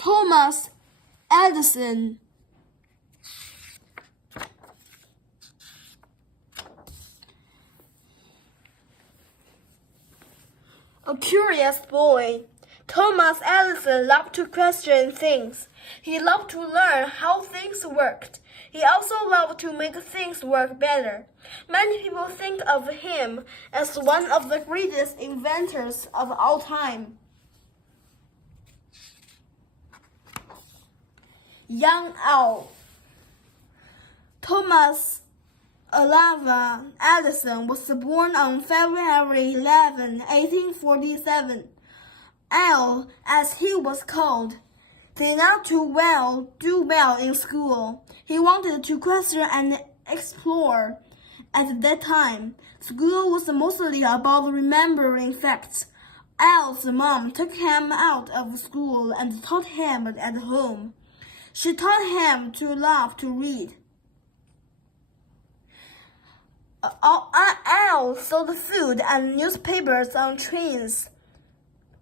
Thomas Edison. A curious boy, Thomas Edison loved to question things. He loved to learn how things worked. He also loved to make things work better. Many people think of him as one of the greatest inventors of all time. Young Al. Thomas Alva Edison was born on February 11, 1847. Al, as he was called, did not do well in school. He wanted to question and explore. At that time, school was mostly about remembering facts. Al's mom took him out of school and taught him at home. She taught him to love to read. Al sold food and newspapers on trains.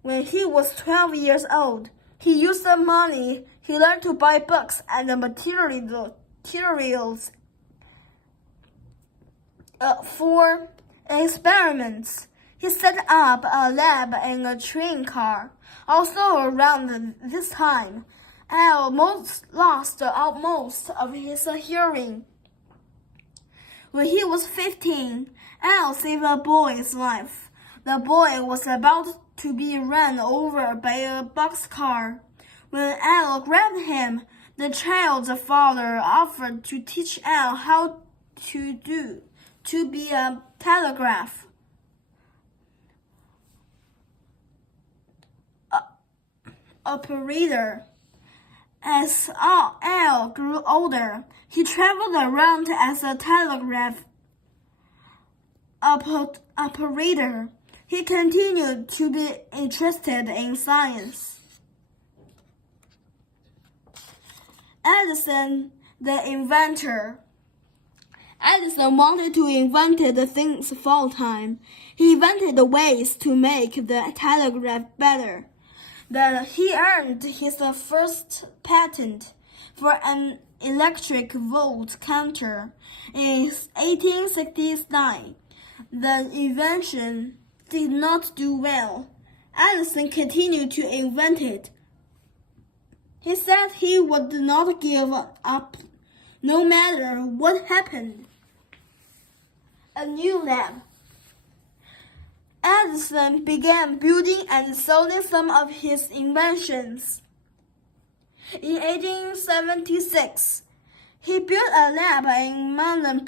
When he was 12 years old, he used the money he learned to buy books and materials for experiments. He set up a lab in a train car. Also around this time, Al lost most of his hearing. When he was 15, Al saved a boy's life. The boy was about to be run over by a boxcar. When Al grabbed him, the child's father offered to teach Al how to be a telegraph operator. As Al grew older, he traveled around as a telegraph operator. He continued to be interested in science. Edison, the inventor. Edison wanted to invent the things full time. He invented ways to make the telegraph better. Then he earned his first patent for an electric volt counter in 1869. The invention did not do well. Edison continued to invent it. He said he would not give up no matter what happened. A new lamp. Edison began building and selling some of his inventions. In 1876, he built a lab in Menlo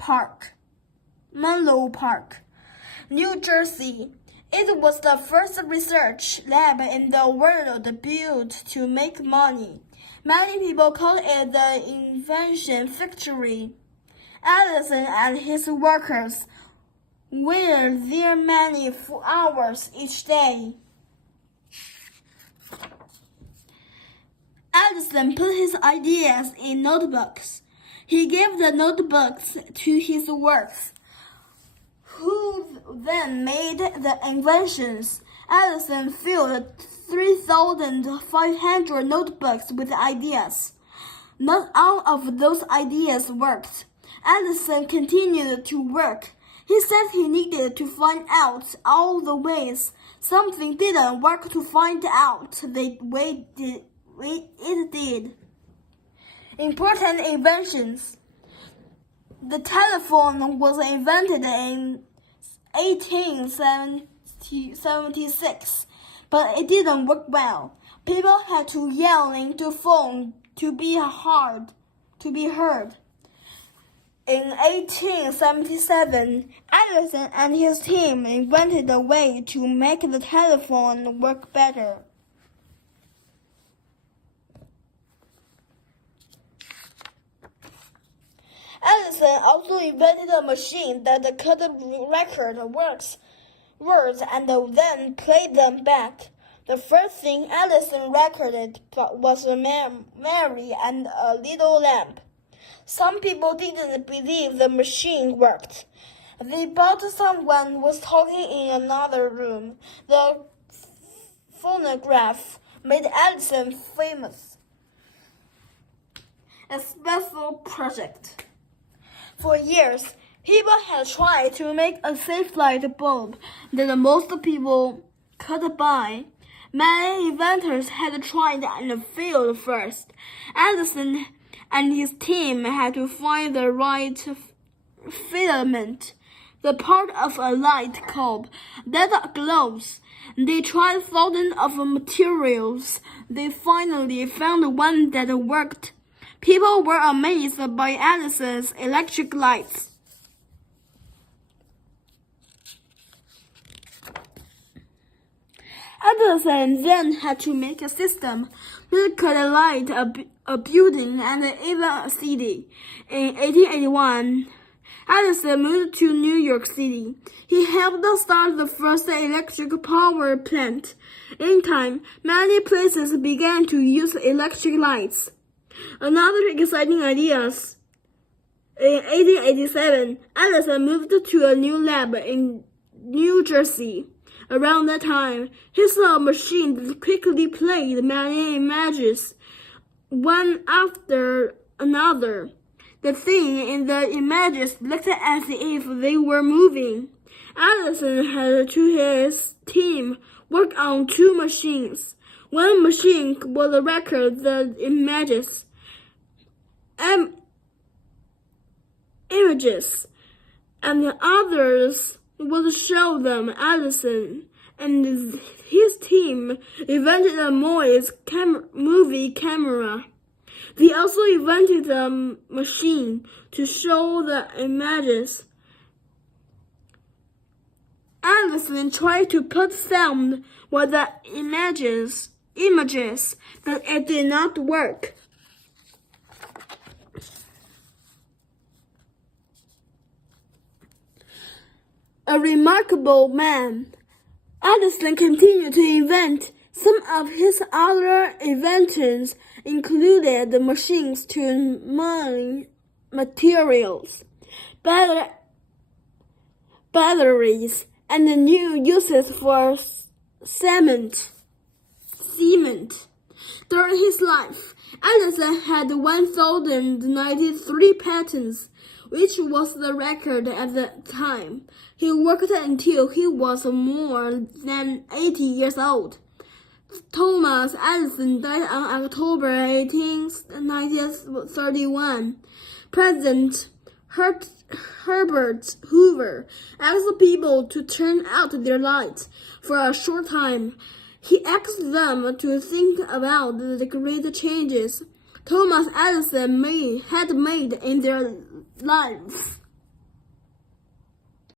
Park, New Jersey. It was the first research lab in the world built to make money. Many people call it the invention factory. Edison and his workers were there many hours each day. Edison put his ideas in notebooks. He gave the notebooks to his workers, who then made the inventions. Edison filled 3,500 notebooks with ideas. Not all of those ideas worked. Edison continued to work. He said he needed to find out all the ways something didn't work to find out the way it did. Important inventions. The telephone was invented in 1876, but it didn't work well. People had to yell into phone to be heard. In 1877, Edison and his team invented a way to make the telephone work better. Edison also invented a machine that could record words and then play them back. The first thing Edison recorded was a Mary and a little lamp. Some people didn't believe the machine worked. They thought someone was talking in another room. The phonograph made Edison famous. a special project. For years, people had tried to make a safe light bulb that most people could buy. Many inventors had tried and failed first. Edison and his team had to find the right filament, the part of a light bulb that glows. They tried thousands of materials. They finally found one that worked. People were amazed by Edison's electric lights. Edison then had to make a system that could light a building and even a city. In 1881, Edison moved to New York City. He helped start the first electric power plant. In time, many places began to use electric lights. Another exciting idea. In 1887, Edison moved to a new lab in New Jersey. Around that time, he saw a machine that quickly played many images, one after another. The thing in the images looked as if they were moving. Edison had to his team work on two machines. One machine would record the images, and the others would show them. Edison and his team invented a movie camera. They also invented a machine to show the images. Edison tried to put sound with the images, but it did not work. A remarkable man, Edison continued to invent. Some of his other inventions included the machines to mine materials, batteries, and the new uses for cement. During his life, Edison had 1,093 patents, which was the record at the time. He worked until he was more than 80 years old. Thomas Edison died on October 18, 1931. President Herbert Hoover asked people to turn out their lights for a short time. He asked them to think about the great changes Thomas Edison had made in their lives.